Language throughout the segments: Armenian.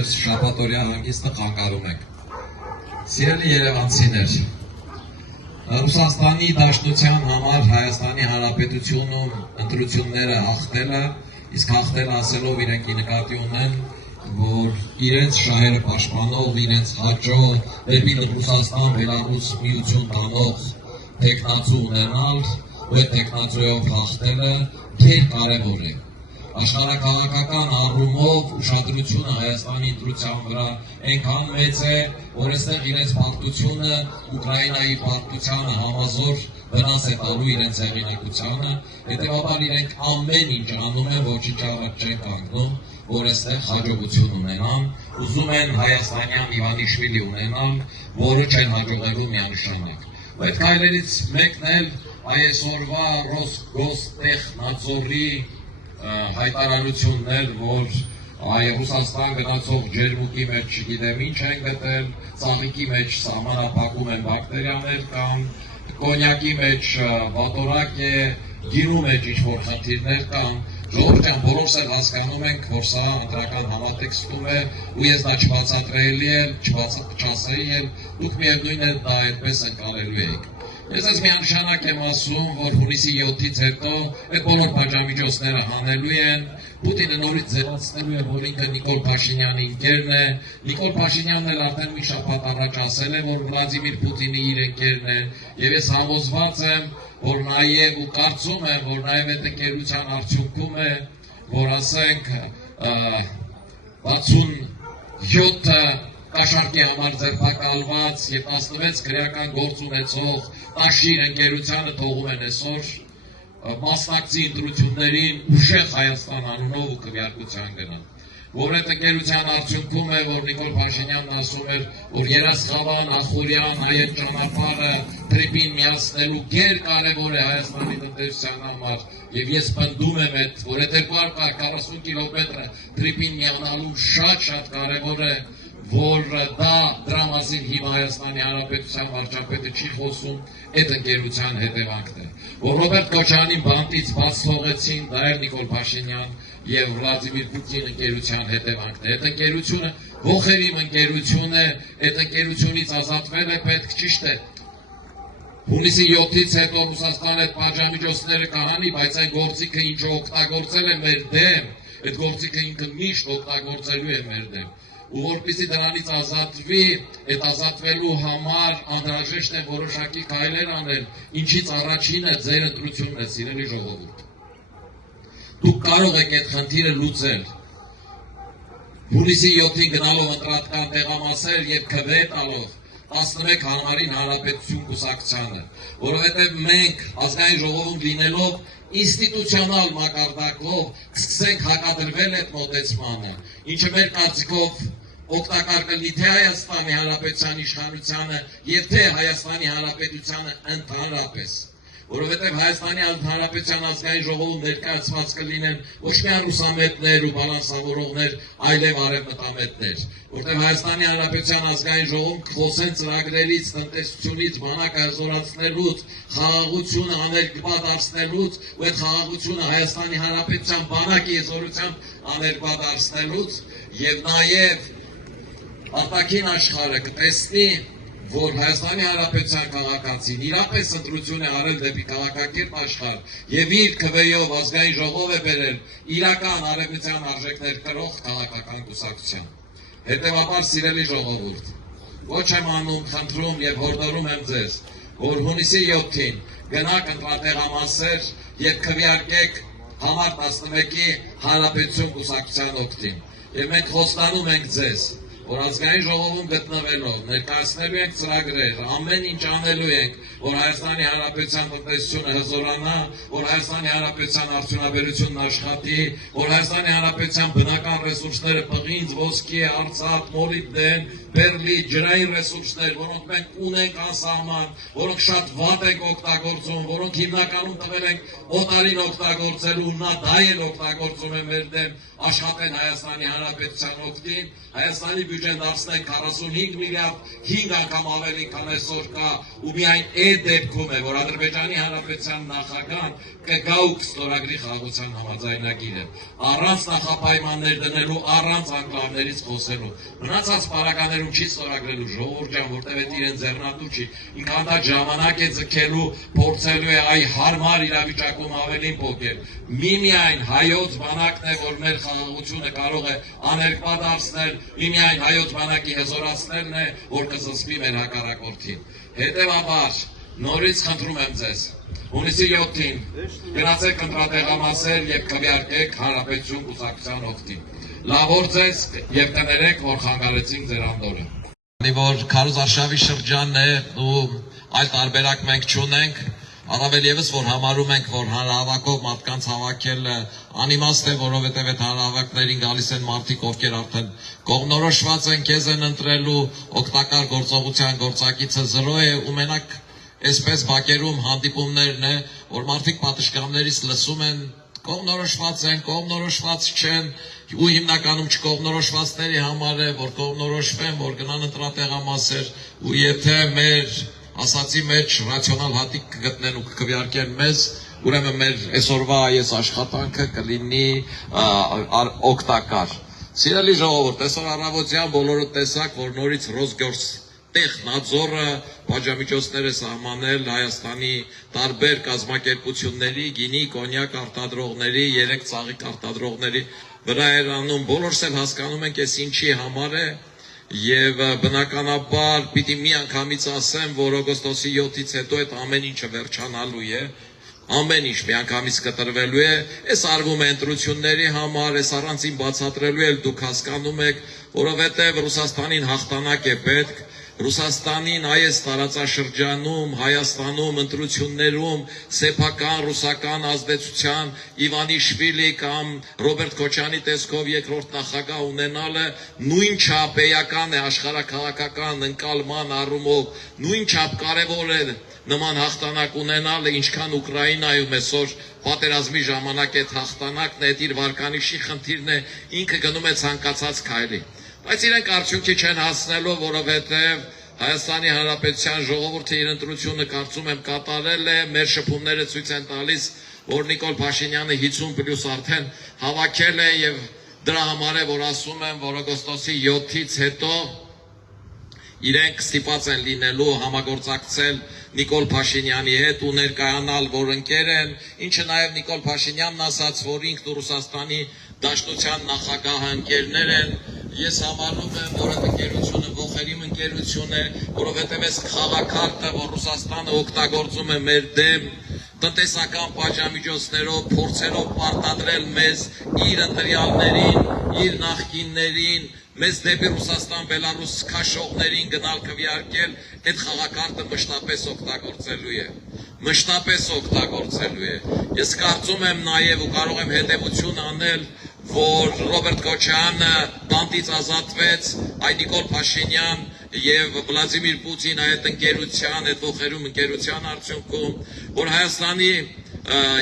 մեր շաբաթօրյա հանգիստը խանգարում ենք։ Սիրելի երևանցիներ, Ռուսաստանի Դաշնության համար Հայաստանի Հանրապետությունում ընտրությունները հաղթելը, իսկ հաղթելը ասելով իրենք նկատի ունեն, որ իրենց շահերը պաշտպանող, իրենց հաջող դեպի Ռուսաստան, Բելարուս միություն տանող տեխնացու ունենալ, ու այդ տեխնացուով հաղթելը կարևոր է։ Աշխարհաքաղաքական առումով ուշադրությունը Հայաստանի ընտրության վրա այնքան մեծ է, որ այստեղ իրենց պարտությունը Ուկրաինայի պարտությանը համազոր վնաս է տալու իրենց հեղինակությանը, հետևաբար իրենք ամեն ինչ անում են, ոչինչ առաջ չեն կանգնում, որ այստեղ հաջողություն ունենան, ուզում են հայաստանյան Իվանիշվիլի ունենալ, որը չեն հաջողելու միանշանակ։ Այդ քայլերից մեկն էլ այսօրվա Ռոսգոստեխնadzorի հայտարարություններ, որ Ռուսաստան գնացող ջերմուկի մեջ չգիտեմ ինչ են գտել, ծաղիկի մեջ սահմանափակում են բակտերիաներ կամ կոնյակի մեջ վատորակ է, գինու մեջ ինչ-որ խնդիրներ կան, ժողովուրդ ջան, բոլորս էլ հասկանում ենք, որ սա ընտրական համատեքստում է, ու ես դա չբացատրելի եմ, չասեի եմ, դուք միևնույն է դա այդպես ընկալելու եք։ Ես այս միանշանակ եմ ասում, որ հունիսի 7-ից հետո այդ բոլոր պատժամիջոցները հանելու են, Պուտինը նորից ձևացնելու է, որ ինքը Նիկոլ Փաշինյանի ընկերն է, Նիկոլ Փաշինյանն էլ արդեն մի շաբաթ առաջ ասել է, որ Վլադիմիր Պուտինը իր ընկերն է, եւ ես համոզված եմ, որ նաեւ ու կարծում եմ, որ նաեւ այդ ընկերության արդյունքում է, որ ասենք 67 կաշառքի համար ձերբակալված եւ 16 քրեական գործ ունեցող Տաշիր ընկերությանը թողում են այսօր մասնակցի ընտրություններին ուժեղ Հայաստան անունով ու քվեարկության գնան։ Որ այդ ընկերության արդյունքում է, որ Նիկոլ Փաշինյանն ասում էր, որ Երասխավան, Ախուրյան, այդ ճանապարհը Տրիպին միացնելու կարևոր է Հայաստանի տնտեսության համար, եւ ես պնդում եմ այդ, որ այդ 240 կիլոմետրը Տրիպին միանալու շատ կարևոր է, որ դրա մասին հիմա Հայաստանի Հանրապետության վարչապետը չի խոսում, այդ ընկերության հետևանքն է։ Որ Ռոբերտ Քոչարյանին բանտից բաց թողեցին, դա էր Նիկոլ Փաշինյան եւ Վլադիմիր Պուտին ընկերության հետևանքն է։ Այդ ընկերությունը ողերիմ ընկերություն է, այդ ընկերությունից ազատվել է պետք, ճիշտ է։ Հունիսի 7-ից հետո Ռուսաստանը այդ պատժամիջոցները կհանի, բայց այն գործիքը ինչ օգտագործել է մեր դեմ, այդ գործիքը ինքը միշտ օգտագործելու է մեր դեմ։ Ու որպեսզի դրանից ազատվի, այդ ազատվելու համար անհրաժեշտ է որոշակի քայլեր անել, ինչից առաջինը ձեր ընտրությունն է, սիրելի ժողովուրդ։ Դուք կարող եք այդ խնդիրը լուծել։ Հունիսի 7-ին գնալով ընտրական տեղամասեր եւ քվե տալով 11 հանրային հանրապետություն կուսակցությանը, որովհետև մենք ազգային ժողովում լինելով ինստիտուցիոնալ մակարդակով սկսենք հակադրվել այդ մոտեցմանը, ինչը մեր կարծիքով օգտակար կլինի թե Հայաստանի Հանրապետության իշխանությանը եւ թե Հայաստանի Հանրապետությանը ընդհանրապես, որովհետեւ Հայաստանի Հանրապետության ազգային ժողովում ներկայացված կլինեն ոչ միայն ռուսամետներ ու բալանսավորողներ, այլև արևմտամետներ, որովհետեւ Հայաստանի Հանրապետության ազգային ժողովում կխոսեն ծրագրերից, տնտեսությունից, բանակը հզորացնելուց, խաղաղությունը աներկբա դարձնելուց, ու այդ խաղաղությունը Հայաստանի Հանրապետության բանակի հզորությամբ աներկբա դարձնելուց եւ նաեւ արտաքին աշխարհը կտեսնի, որ Հայաստանի Հանրապետության քաղաքացին իրապես ընտրություն է արել դեպի քաղաքակիրթ աշխարհ եւ իր քվեով ազգային ժողով է բերել իրական արևմտյան արժեքներ կրող քաղաքական կուսակցության։ Հետևաբար, սիրելի ժողովուրդ, ոչ եմ անում, խնդրում եւ հորդորում եմ ձեզ, որ հունիսի 7-ին գնաք ընտրատեղամասեր եւ քվեարկեք համար 11-ի Հանրապետություն կուսակցության օգտին։ Եվ մենք խոստանում ենք ձեզ, որ ազգային ժողովում գտնվելով ներկայացնելու ենք ծրագրեր, ամեն ինչ անելու ենք, որ Հայաստանի Հանրապետության տնտեսությունը հզորանա, որ Հայաստանի Հանրապետության արդյունաբերությունն աշխատի, որ Հայաստանի Հանրապետության բնական ռեսուրսները պղինձ, ոսկի, արծաթ, մոլիբդեն, բերլի ջրային ռեսուրսներ, որոնք մենք ունենք անսահման, որոնք շատ վատ ենք օգտագործում, որոնք հիմնականում տվել ենք օտարին օգտագործելու, նա դա էլ օգտագործում է մեր դեմ, աշխատեն Հայաստանի Հանրապետության օգտին, Հայաստանի բյուջեն դարձնենք 45 միլիարդ, 5 անգամ ավելի, քան այսօր կա, ու միայն այդ դեպքում է, որ Ադրբեջանի Հանրապետության նախագահան կգա ու կստորագրի խաղաղության համաձայնագիրը, առանց նախապայմաններ դնելու, առանց անկլավներից խոսելու։ Մնացած պարագաներում չի ստորագրելու, ժողովուրդ ջան, որտեղ այդ իրեն ձեռնատու չի, ինքան դա ժամանակ է ձգելու, փորձելու է այ հարմար իրավիճակում ավելին փոկել։ Միմիայն հայոց բանակն է, որ մեր խաղաղությունը կարող է աներկբա դարձնել, միմիայն հայոց բանակի հզորացնելն է, որ կզսպի մեր հակառակորդին։ Հետևաբար, նորից խնդրում եմ ձեզ, հունիսի 7-ին գնացեք ընտրատեղամասեր եւ քվեարկեք Հանրապետություն կուսակցության օգտին։ Լավոր ձեզ եւ կներեք, որ խանգարեցինք ձեր անդորը։ Քանի որ քարոզարշավի շրջանն է ու այլ տարբերակ մենք չունենք, առավել եւս որ համարում ենք, որ հանրահավաքով մարդկանց հավաքելը անիմաստ է, որովհետեւ այդ հանրահավաքներին գալիս են մարդիկ, ովքեր արդեն կողմնորոշված են, քեզ են ընտրելու, օգտակար գործողության գործակիցը 0 է ու մենակ այսպես բակերում հանդիպումներն է, որ մարդիկ պատշգամբներից լսում են, կողմնորոշված են, կողմնորոշված չեն, ու հիմնականում չկողմնորոշվածների համար է, որ կողմնորոշվեն, որ գնան ընտրատեղամասեր, ու եթե մեր ասացի մեջ ռացիոնալ հատիկ կգտնեն ու կքվեարկեն մեզ, ուրեմն մեր այսօրվա այս աշխատանքը կլինի օգտակար։ Սիրելի ժողովուրդ, այսօր առավոտյան բոլորը տեսակ, որ նորից Ռոսգորս տեխնաձորը պատժամիջոցներ է սահմանել Հայաստանի տարբեր կազմակերպությունների, գինի, կոնյակ արտադրողների, 3 ծաղիկ արտադրողների վրա էր անում, բոլորս էլ հասկանում ենք այս ինչի համար է եւ բնականաբար պիտի միանգամից ասեմ, որ օգոստոսի 7-ից հետո այդ ամեն ինչը վերջանալու է, ամեն ինչ միանգամից կտրվելու է, այս արվում է ընտրությունների համար, այս առանցին բացատրելու էլ դուք հասկանում եք, որովհետեւ Ռուսաստանին հաղթանակ է պետք, Ռուսաստանին այս տարածաշրջանում, Հայաստանում, ընտրություններում սեփական ռուսական ազդեցության Իվանիշվիլի կամ Ռոբերտ Քոչյանի տեսքով երկրորդ նախագահ ունենալը նույնչափ էական է աշխարհաքաղաքական ընկալման առումով, նույնչափ կարևոր է նման հաղթանակ ունենալը, ինչքան Ուկրաինայում այսօր պատերազմի ժամանակ այդ հաղթանակն է, իր վարկանիշի խնդիրն է, ինքը գնում է ցանկացած քայլի։ Բայց իրենք արդյունքի չեն հասնելու, որովհետև Հայաստանի Հանրապետության ժողովուրդը իր ընտրությունը կարծում եմ կատարել է, մեր շփումները ցույց են տալիս, որ Նիկոլ Փաշինյանը 50+ արդեն հավաքել է եւ դրա համար է, որ ասում եմ, որ օգոստոսի 7-ից հետո իրենք ստիպված են լինելու համագործակցել Նիկոլ Փաշինյանի հետ ու ներկայանալ, որ ընկեր են, ինչը նաև Նիկոլ Փաշինյանն ասաց, որ ինքն ու Ռուսաստանի Դաշնության նախագահը ընկերներ են։ Ես համարում եմ, որ այդ ընկերությունը ողերիմ ընկերություն է, որովհետև այս խաղաքարտը, որ Ռուսաստանը օգտագործում է մեր դեմ, տնտեսական պատժամիջոցներով, փորձերով պարտադրել մեզ իր ընտրյալներին, իր նախկիններին, մեզ դեպի Ռուսաստան, Բելարուս քաշողներին գնալ քվեարկել, այդ խաղաքարտը մշտապես օգտագործելու է։ Մշտապես օգտագործելու է։ Ես կարծում եմ նաև ու կարող եմ հետևություն անել, որ Ռոբերտ Քոչյանը բանտից ազատվեց, այ Նիկոլ Փաշինյան եւ Վլադիմիր Պուտին այդ ընկերության, այդ ողերում ընկերության արդյունքում, որ Հայաստանի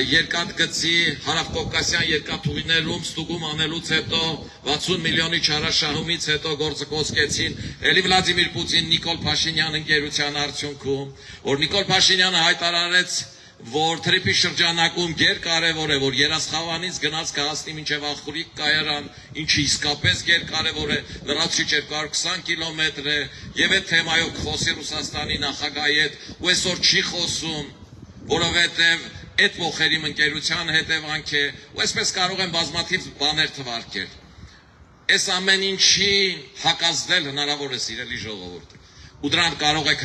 երկաթգծի հարավկովկասյան երկաթուղիներում ստուգում անելուց հետո 60 միլիոնի չարաշահումից հետո գործը կոսկեցին էլի Վլադիմիր Պուտին Նիկոլ Փաշինյան ընկերության արդյունքում, որ Նիկոլ Փաշինյանը հայտարարեց, որ թրիփի շրջանակում գերկարևոր է, որ Երասխավանից գնաց կհասնի մինչև Ախուրիկ կայարան, ինչը իսկապես գերկարևոր է, լրացուցիչ 220 կիլոմետր է, եւ այդ թեմայով կխոսի Ռուսաստանի նախագահի հետ, ու այսօր չի խոսում, որովհետեւ այդ ողերիմ ընկերության հետևանք է, ու այսպես կարող են բազմաթիվ բաներ թվարկել։ Այս ամեն ինչի հակազդել հնարավոր է, սիրելի ժողովուրդ, ու դրան կարող եք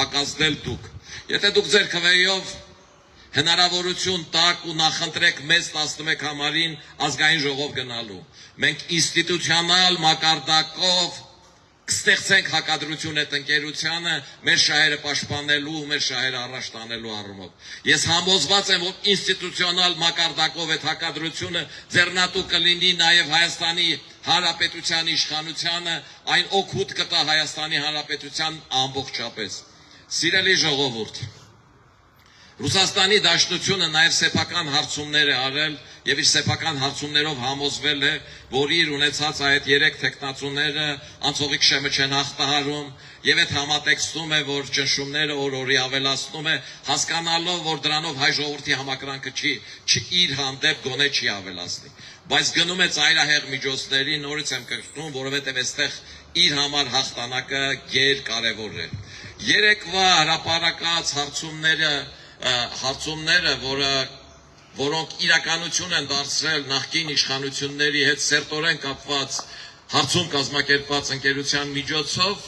հակազդել դուք։ Եթե դուք ձեր քվեով հնարավորություն տակ ու նախընտրեք մեզ 11 համարին ազգային ժողով գնալու, մենք ինստիտուցիոնալ մակարդակով կստեղծենք հակադրություն այդ ընկերությանը մեր շահերը պաշտպանելու, մեր շահերը առաջ տանելու առումով։ Ես համոզված եմ, որ ինստիտուցիոնալ մակարդակով այդ հակադրությունը ձեռնատու կլինի նաև Հայաստանի Հանրապետության իշխանությանը, այն օգուտ կտա Հայաստանի Հանրապետության ամբողջապես։ Սիրելի ժողովուրդ, Ռուսաստանի Դաշնությունը նաև սեփական հարցումներ է արել եւ իր սեփական հարցումներով համոզվել է, որ իր ունեցած այդ 3 տեխնացուները անցողիկ շեմը չեն հաղթահարում եւ այդ համատեքստում է, որ ճնշումները օր-օրի ավելացնում է, հասկանալով, որ դրանով հայ ժողովրդի համակրանքը չի իր հանդեպ գոնե չի ավելացնի, բայց գնում է ծայրահեղ միջոցների, նորից եմ կրկնում, որովհետեւ այստեղ իր համար հաղթանակը գերկարևոր է։ Երեկվա հրապարակած հարցումները, որոնք իրականություն են դարձրել նախկին իշխանությունների հետ սերտորեն կապված հարցում կազմակերպված ընկերության միջոցով,